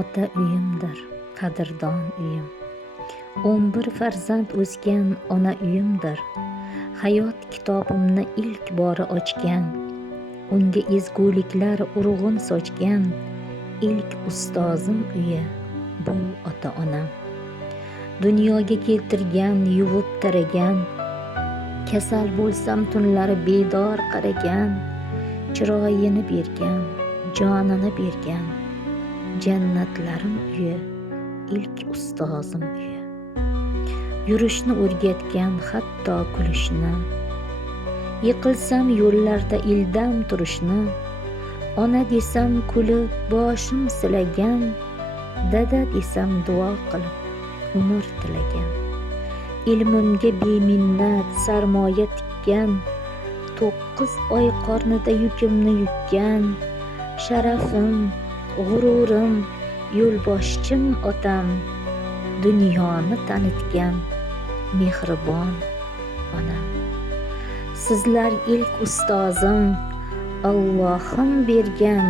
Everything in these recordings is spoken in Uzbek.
ota uyimdir, qadrdon uyim. 11 farzand o'sgan ona uyimdir. Hayot kitobimni ilk bora ochgan, unga ezguliklar urg'un sochgan ilk ustozim uyi bu ota-onam. Dunyoga keltirgan, yuvib taragan, kasal bo'lsam tunlari bedor qaragan, chiroyini bergan, jonini bergan, jannatlarim uyi ilk ustozim uyi. Yurishni o'rgatgan, hatto kulishni, yiqilsam yo'llarda ildam turishni, ona desam kulib boshim silagan, dada desam duo qilib umr tilagan. Ilmimga beminnat sarmoya tikkan, 9 oy qornida yukimni yutgan, sharafim, g'ururim, yo'lboshchim otam, dunyoni tanitgan mehribon onam. Sizlar ilk ustozim, Allohim bergan,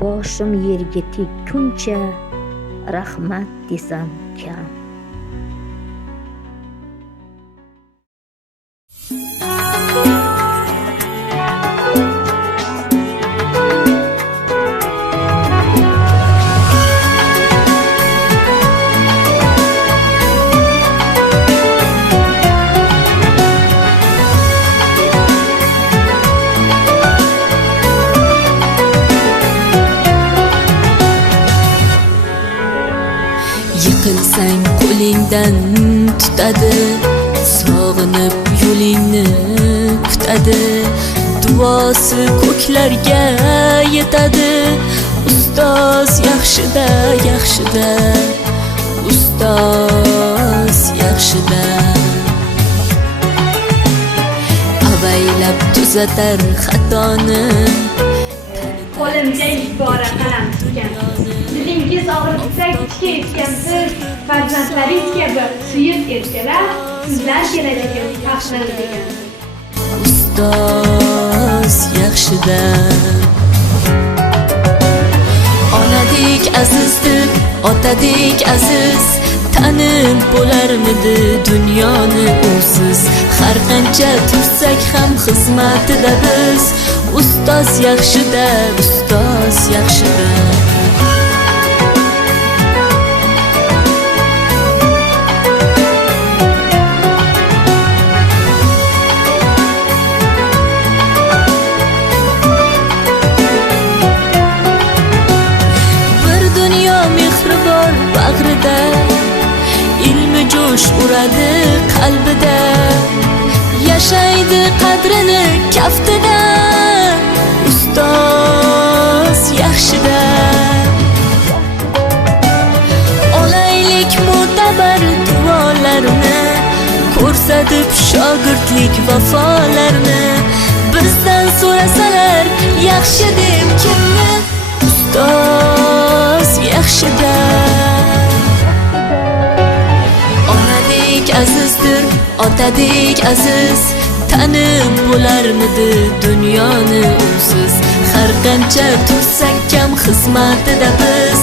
boshim yerga tekkuncha rahmat desam kam. Yiqilsang qo'lingdan tutadi, sog'inib yo'lingni kutadi, duosi ko'klarga yetadi. Ustoz yaxshida, yaxshida, ustoz yaxshida. Avaylab tuzatar xatoni, qo'limga bora qalam tutgan. Dilingiz og'ritsa kichik etgansiz, farzandlaringiz kabi suyib erkalar, sizlar kelajagim faxrim degan. Ustoz yaxshida. Onadek azizdir, otadek aziz, tanib bo'larmidi dunyoni usiz. Har qancha tursak ham xizmatida biz, ustoz yaxshida, ustoz yaxshida. Bag'rida ilmi jo'sh uradi qalbida, yashaydi qadrini kaftida, ustoz yaxshida. Olaylik mo'tabar duolarni, ko'rsatib shogirdlik vafolarni, bizdan so'rasalar yaxshi deb kimni, ustoz yaxshida. Onadek azizdir, otadek aziz, tanib bo'larmidi dunyoni usiz. Har qancha tursak kam xizmatida biz,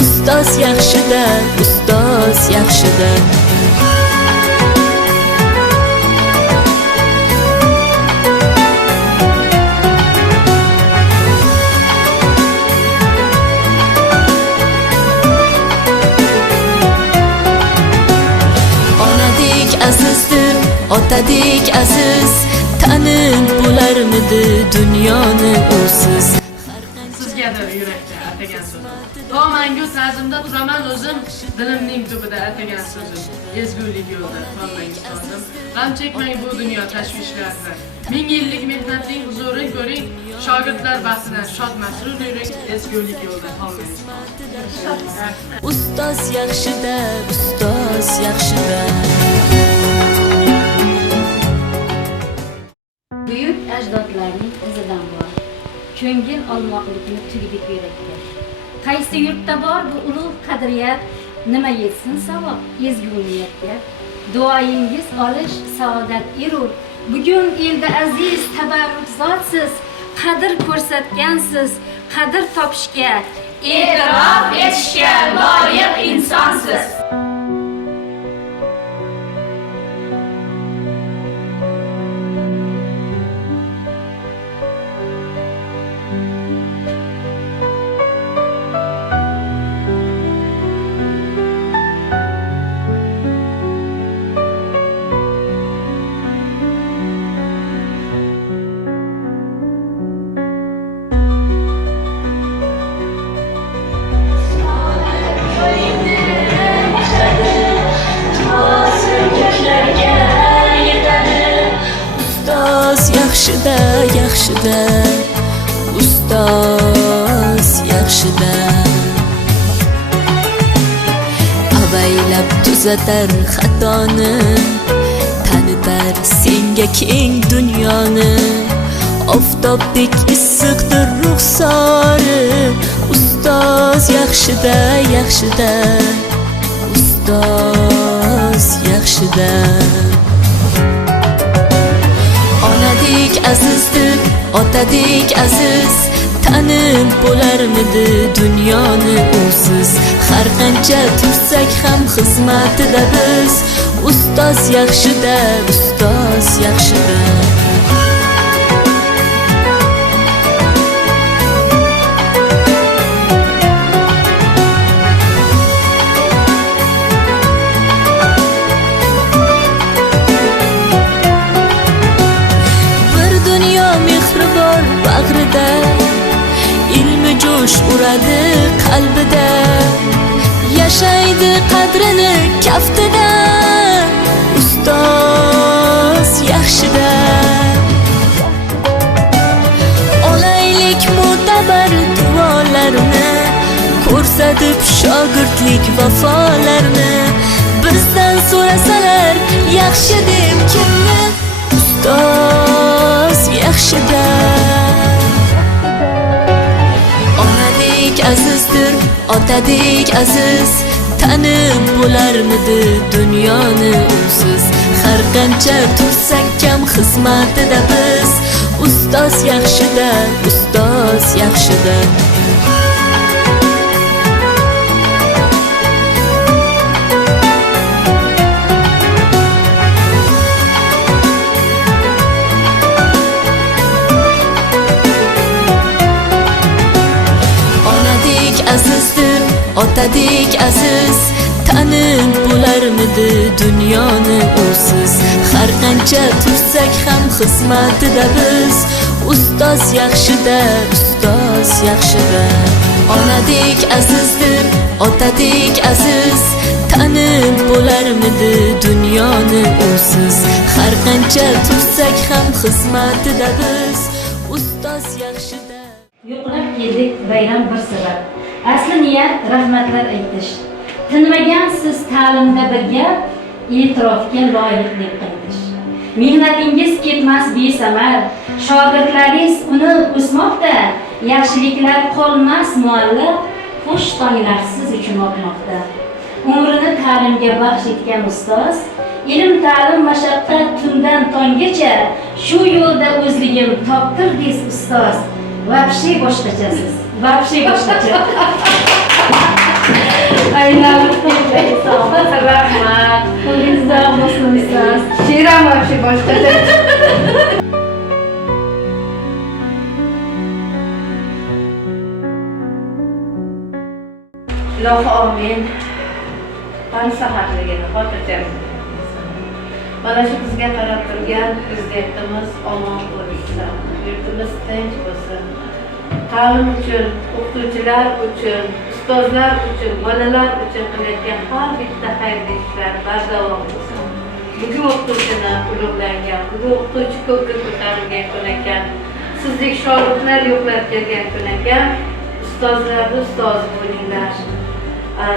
ustoz yaxshida, ustoz yaxshida. Azizdir, otadek aziz, tanib bo'larmidi dunyoni usiz. Sizgadir yurakda atagan so'zim, to mangu ta'zimda turaman o'zim, dilimning tubida atagan so'zim. Ezgulik yo'lda qolmang ustozim, g'am chekmang bu dunyo tashvishlarida. 1000 yillik mehnatning huzurini ko'ring, shogirdlar baxtidan shod masrur yuring, ezgulik yo'lda qolmang. Ustoz yaxshida, ustoz yaxshida. Buyuk ajdodlarning izidan bor, ko'ngil olmoqlikni tugdik yurakka. Qaysi yurtda bor bu ulug' qadriyat, nima yetsin savob ezgu niyatga. Duoyingiz olish saodat erur, bugun elda aziz tabarruk zotsiz, qadr ko'rsatgansiz, qadr topishga e'tirof etishga loyiq insonsiz. Yaxshida, yaxshida, ustoz yaxshida. Avaylab tuzatar xatoni, tanitar senga keng dunyoni. Oftobdek issiqdir ruxsori, ustoz yaxshida, yaxshida, ustoz yaxshida. Onadek azizdir, otadek aziz, tanib bo'larmidi dunyoni usiz. Har qancha tursak ham xizmatida biz, ustoz yaxshida, ustoz yaxshida. Ilmi jo'sh uradi qalbida, yashaydi qadrini kaftida, ustoz yaxshida. Olaylik mo'tabar duolarni, ko'rsatib shogirdlik vafolarni. Bizdan so'rasalar yaxshi deb kimni, ustoz yaxshida. Azizdir, otadek aziz, tanib bo'larmidi dunyoni usiz. Har qancha tursak kam xizmatida biz, ustoz yaxshida, ustoz yaxshida. Azizdir, otadek aziz, tanib bo'larmidi dunyoni usiz. Har qancha tursak ham xizmatida biz, ustoz yaxshida, ustoz yaxshida. Onadek azizdir, otadek aziz, tanib bo'larmidi dunyoni usiz. Har qancha tursak ham xizmatida biz, ustoz yaxshida. Yo'qlab keldik bayram bir sabab. Asli niyat rahmatlar aytish. Tinmagansiz ta'limda birga, e'tirofga loyiq deb qaytish. Mehnatingiz ketmas besamar, shogirdlaringiz unib o'smoqda, yaxshiliklar qolmas muallaq, xush tonglar siz uchun o'tmoqda. Umrini ta'limga baxsh etgan ustoz, ilm ta'lim mashaqqat tundan tonggacha, shu yo'lda o'zligim toptirdiz ustoz. Vapshi boshqachasiz. Vapshi boshqacha. Aylanib ketdi. Rahmat. Qo'lingizda bo'lsin ustoz. Shiram vapshi boshqacha. Ilohi omin. Maslahatligini xotirjam. Mana shu bizga qarab turgan prezidentimiz omon bo'lsin. Yurtimiz tinch bo'lsin. Ta'lim uchun, o'qituvchilar uchun, ustozlar uchun, bolalar uchun qilayotgan har bitta xayrli ishlar bardavom bo'lsin. Bugun o'qituvchini ulug'langan, bugun o'qituvchi ko'kka ko'tarilgan kun ekan. Sizdek shogirdlar yo'qlab kelgan kun ekan. Ustozlarni ustozi bo'linglar.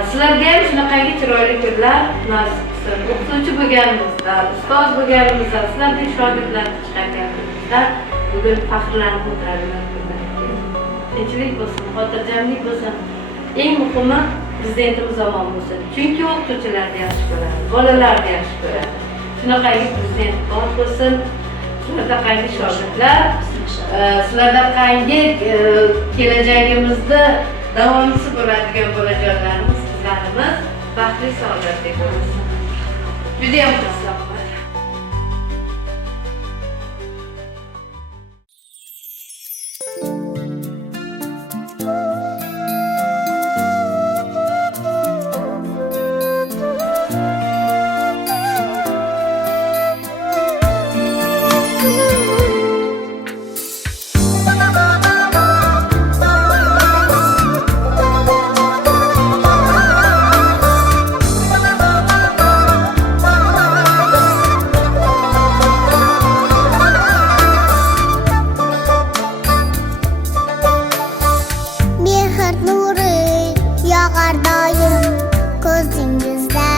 Sizlarga ham shunaqangi chiroyli kunlar nasib qilsin. O'qituvchi bo'lganimizda, ustoz bo'lganimizda, sizlardek shogirdlar chiqarganimizda bugun faxrlanib o'tiradigan kunlar. Tinchlik bo'lsin, xotirjamlik bo'lsin. Eng muhimi prezidentimiz omon bo'lsin. Chunki o'qituvchilarni yaxshi ko'radi, bolalarni yaxshi ko'radi. Shunaqangi prezident bor bo'lsin. Sizlarda qangi shogirdlar, sizlarda qangi kelajagimizda davomlisi bo'ladigan baxt-li saodatli bo'lasan. Judayam xursandman. Mehr nuri yog'ar doim ko'zingizda